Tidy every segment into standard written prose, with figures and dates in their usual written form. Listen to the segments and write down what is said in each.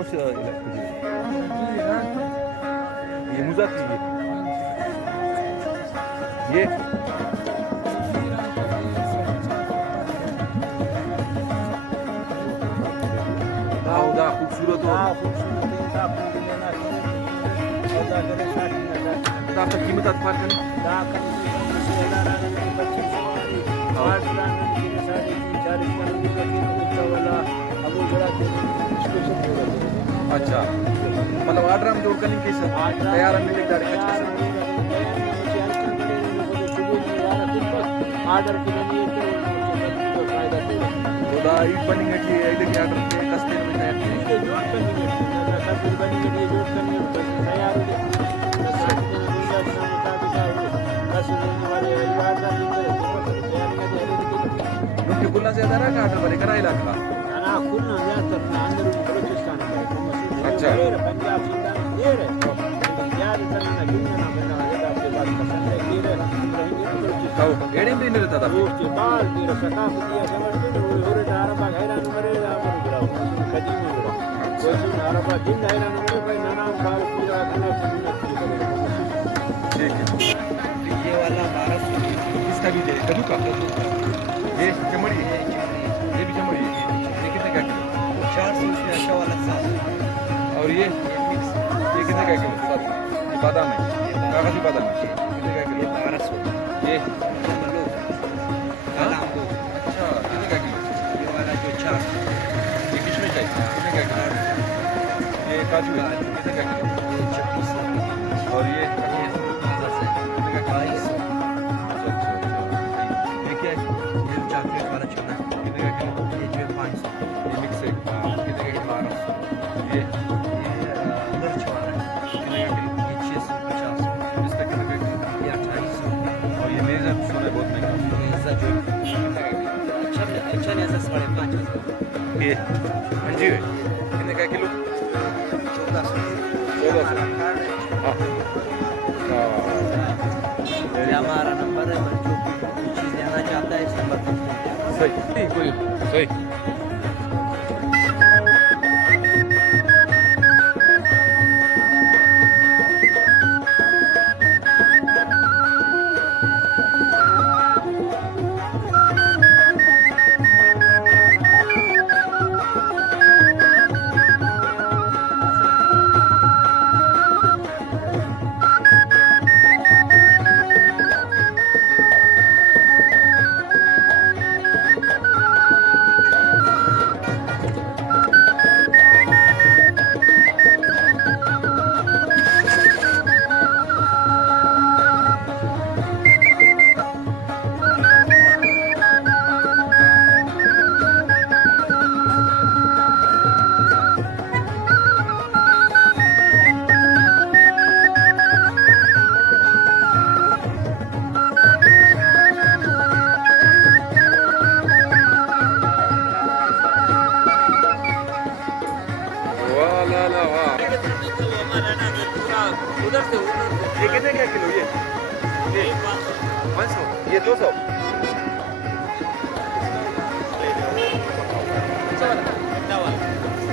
कौन सा इलाका ये मुजाती ये उदा खूबसूरत हो आपका कीमत फर्क है अच्छा मतलब ऑर्डर हम जोड़ करने के तैयार हम मिले ऑर्डर के लिए खुदा ई बनिंग की ऐसे ऑर्डर के कस्ते में तैयार की जोड़ करने के सब बनिंग के लिए जोड़ करने तैयार हो गए कुल्ला से ज्यादा का ऑर्डर बनेगा ना इलाका ना कुल्ला ज्यादातर आंध्र बलूचिस्तान अच्छा पंजाब सिंध ये रे यार करना जुम्मना बना है आपके पास पसंद है ये रे तो एड़ी में नहीं रहता था वो के बाल तेरा सकाफत दिया समझ में और अरबा हैरान मरे आमर गिराओ कदीम में गिराओ वो अरबा जिन हैरान मरे भाई नाना बाल पूरा खाना ठीक है ये वाला 1200 इसका भी दे कद्दू का ये चमड़ी ये भी चमड़ी ये कितने का किलो 400 रुपया अच्छा वाला 7 और ये कितने का किलो 7 ये बादाम है कागजी बादाम कितने का किलो 1200 ये अच्छा कितने का किलो ये वाला जो 400 ये किशमिश है कितने का किलो ये काजू है कितने का किलो 2600 और ये कितने का किलो चॉकलेट वाला चना कितने का किलो ये जो 500 ये मिक्स है कितने का किलो 1200 ये मिर्च वाला कितने का किलो ये 650 इसका कितने का किलो ये 2800 और ये मेज़ा सुना है बहुत महंगा मेज़ा जो अच्छा नहीं ऐसा 5500 ये हाँ जी कितने का किलो 1400 हाँ ये हमारा नंबर है जो चीज़ लेना चाहता है इस नंबर पर सही कोई सही उधर से ये कितने का किलो ये 500 ये 200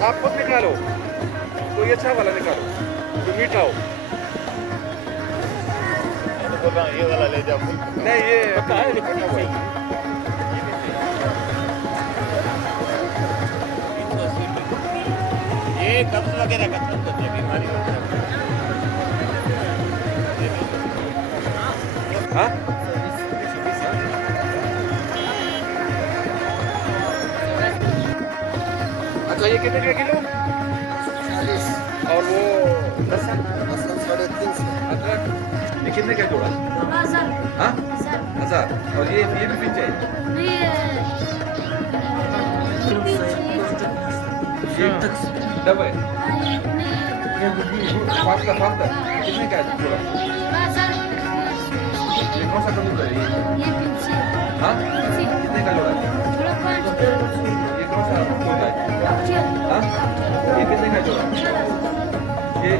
आप खुद निकालो तो ये अच्छा वाला निकालो जो मीठा हो ये वाला ले जाओ नहीं ये ये कब्ज वगैरह का बीमारी होती है हाँ अच्छा ये कितने का किलो 40 और वो लहसुन 350 अदरक ये कितने का जोड़ा 1000 हाँ 1000 और ये भी चाहिए ये डबल फाफ्ता कितने का जोड़ा ये कौन सा कबूतर है ये हाँ कितने का जोड़ा ये कौन सा जोड़ा है हाँ ये कितने का जोड़ा ये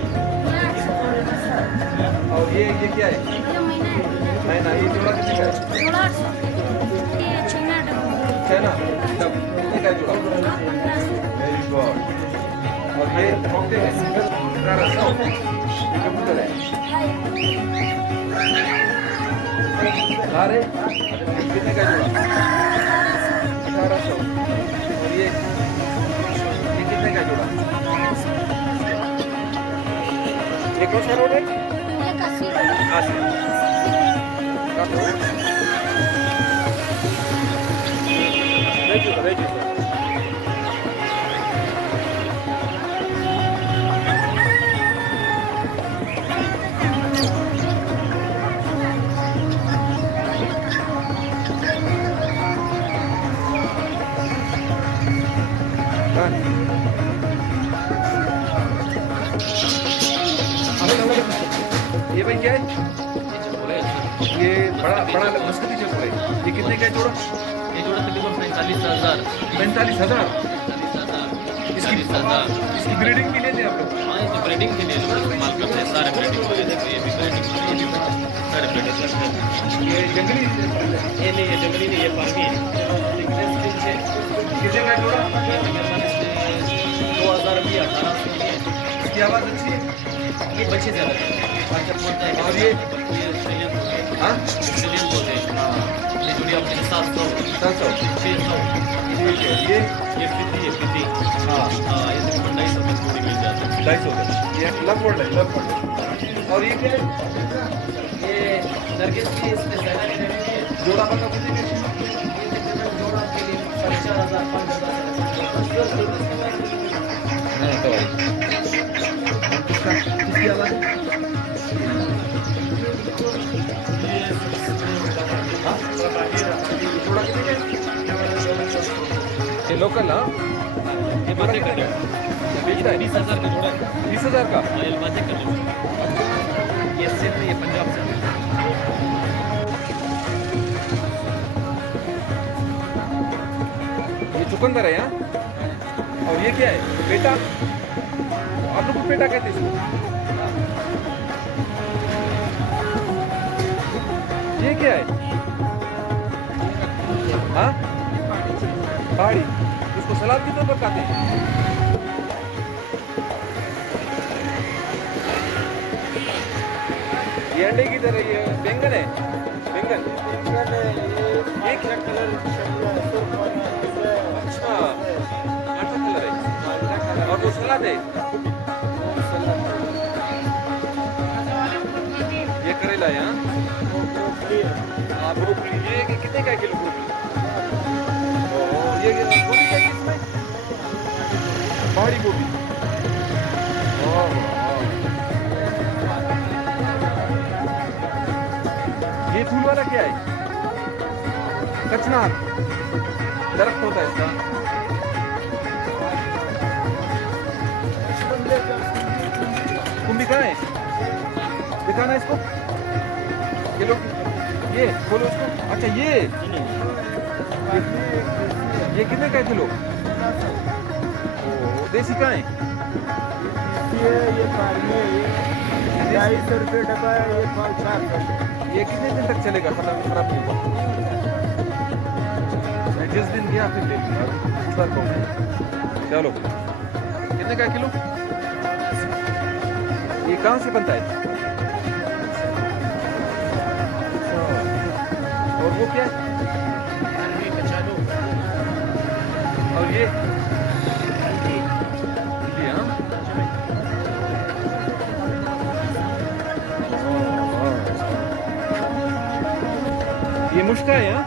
और ये क्या है महीना ये जोड़ा कितने का है छेना कितने का जोड़ा वेरी गुड और ये खोखते हैं 1800। ये कबूतर है सारे कितने का जोड़ा? 1800। और ये कितने का जोड़ा? ये कौन सा रोड है? 80 का ये भाई क्या है? ये बड़ा मस्कती चप्पल है। ये कितने का है जोड़ा? ये जोड़ा तकरीबन 45,000। 45,000। इसकी ब्रीडिंग के लिए आप लोग? हाँ, ये तो ब्रीडिंग के लिए इस्तेमाल करते हैं, सारे ब्रीडिंग के लिए। देखिए ये भी ब्रीडिंग के लिए सारे ब्रीडिंग करते हैं। ये जंगली? ये नहीं, ये जंगली नहीं, ये फार्मी है। कितने का जोड़ा? 2000 भी 1800 भी है। इसकी आवाज़ अच्छी है? ये बच्चे ज़्यादा है। और ये ऑस्ट्रेलियन होते हैं। हाँ ऑस्ट्रेलियन होते हैं। ये जोड़ी आपके 700 700। 600। ठीक है। ये फिफ्टी है, 50। हाँ हाँ, ये तकरीबन 250 में जोड़ी मिल जाती है। 250 का। ये लवबर्ड है, लवबर्ड। और ये क्या है? ये नरगिस की इसमें ज़्यादा नहीं रहती है। जोड़ा बता मुझे। ये तकरीबन जोड़ा के लिए 4,500 5,000 हाँ तो किसकी आवाज़ है? जोड़ा कितने का? ये लोकल हाँ? ये बातें कर रहे हो। बेचता है 20,000 का जोड़ा है। 20,000 का? हाँ, ये बातें कर रहे हो। ये सिर्फ ये पंजाब से है। ये चुकंदर है यहाँ। और ये क्या है? पेटा? आप लोग पेटा कहते हैं इसको? ये क्या है? हाँ पहाड़ी। इसको सलाद के तौर पर खाते हैं। ये अंडे की तरह ये बैंगन है। बैंगन ये क्या कलर? अच्छा आटा कलर है। और वो सलाद है। ये करेला है हाँ? हाँ ब्रोकली। ये कितने का किलो ब्रोकली? ये गोभी क्या है इसमें? पहाड़ी गोभी। ये फूल वाला क्या है? कचनार दरख्त होता है इसका। कुंभी कहाँ है? दिखाना इसको। ये लोग ये खोलो इसको। अच्छा ये कितने का है किलो? ओ देसी कहाँ है? ये 250 रुपये डब्बा है। ये 400। ये कितने दिन तक चलेगा? खराब नहीं होगा? मैं जिस दिन गया फिर ले लूँगा। चलो कितने का किलो? ये कहाँ से बनता है? और वो क्या है? और ये हाँ? ये मुश्का है हाँ?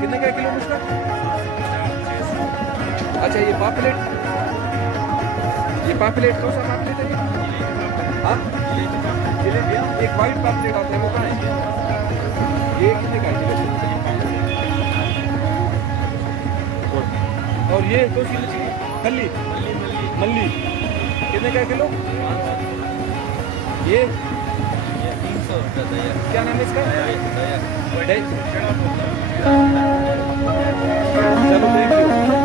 कितने का किलो मुश्का? अच्छा ये पापलेट कौन सा पापलेट है ये? हाँ जलेबी हाँ? एक वाइट पापलेट आता है वो कहाँ है? ये कितने का किलो? और ये कौन सी मछली? खल्ली मल्ली कितने का किलो? ये 300 रुपये। क्या नाम है इसका? चलो थैंक यू।